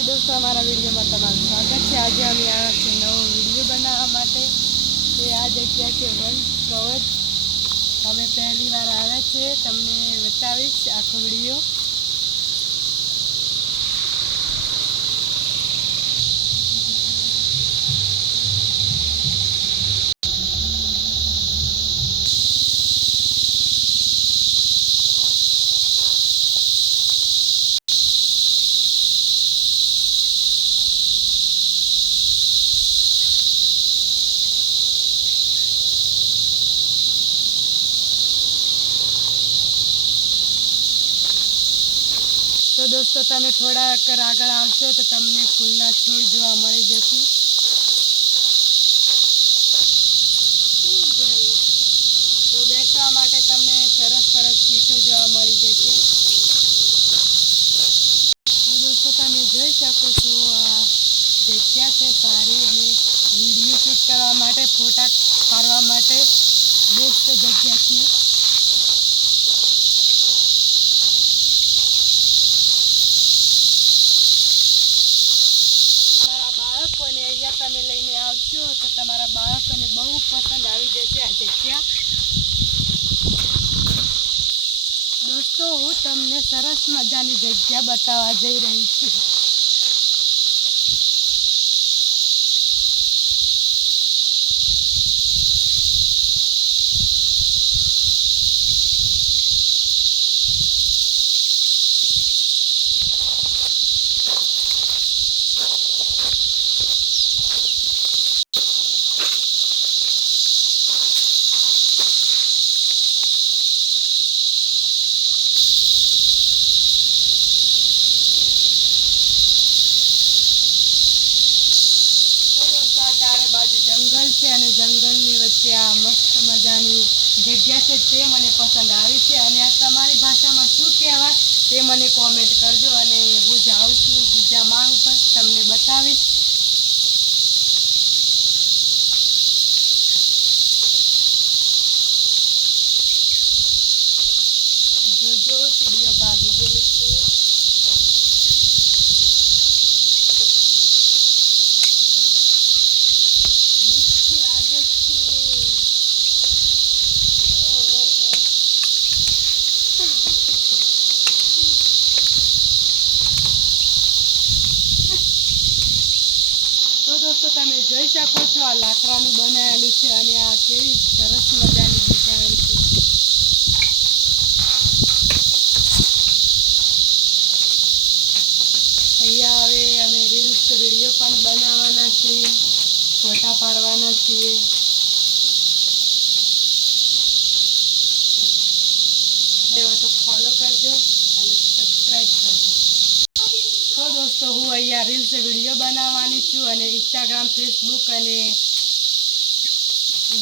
નમસ્તે दोस्तों, हमारा वीडियो में તમારું સ્વાગત છે। આજે અમે આવ્યા છે નવો વિડીયો બનાવવા માટે। તે આ જગ્યા છે વન કવચ। અમે પહેલી વાર આવ્યા છે, તમને બતાવીશ આખો વિડીયો। तो दोस्तों, તમે થોડા આગળ આવશો તો તમને ફૂલના છોડ જોવા મળી જશે। તો બેસવા માટે તમને સરસ સરસ સીટો જોવા મળી જશે। તો દોસ્તો, તમે જોઈ શકો છો આ જગ્યા છે સારી, અને વિડીયો શૂટ કરવા માટે, ફોટા પાડવા માટે બેસ્ટ જગ્યા છે। બાળકોને અહીંયા તમે લઈને આવશો તો તમારા બાળકોને બહુ પસંદ આવી જશે આ જગ્યા। દોસ્તો, હું તમને સરસ મજાની જગ્યા બતાવવા જઈ રહી છું। जंगल છે અને જંગલની વચ્ચે આ મસ્ત મજાની જગ્યા છે, તે મને પસંદ આવી છે। અને આ તમારી ભાષામાં શું કહેવાય તે મને કોમેન્ટ કરજો। અને હું જાઉં છું બીજા માળ ઉપર, તમને બતાવીશ। જોજો, સીડીઓ ભાગી ગયેલી છે। तो दोस्तों, તમે જોઈ શકો છો આ લાકડાનું બનાવેલું છે, અને આ કેવી સરસ મજાની ડિઝાઇન છે। અહીંયા હવે અમે રીલ્સ વિડીયો પણ બનાવવાના છે, ફોટા પાડવાના છીએ। તો ફોલો કરજો અને સબસ્ક્રાઈબ કરજો। તો દોસ્તો, હું અહીંયા રીલ્સ વિડીયો બનાવવાની છું, અને ઇન્સ્ટાગ્રામ, ફેસબુક અને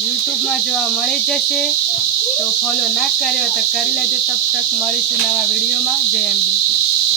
યુટ્યુબમાં જોવા મળી જશે। તો ફોલો ના કર્યો તો કરી લેજો। તબ તક મળીશું નવા વિડીયોમાં। જય અંબે।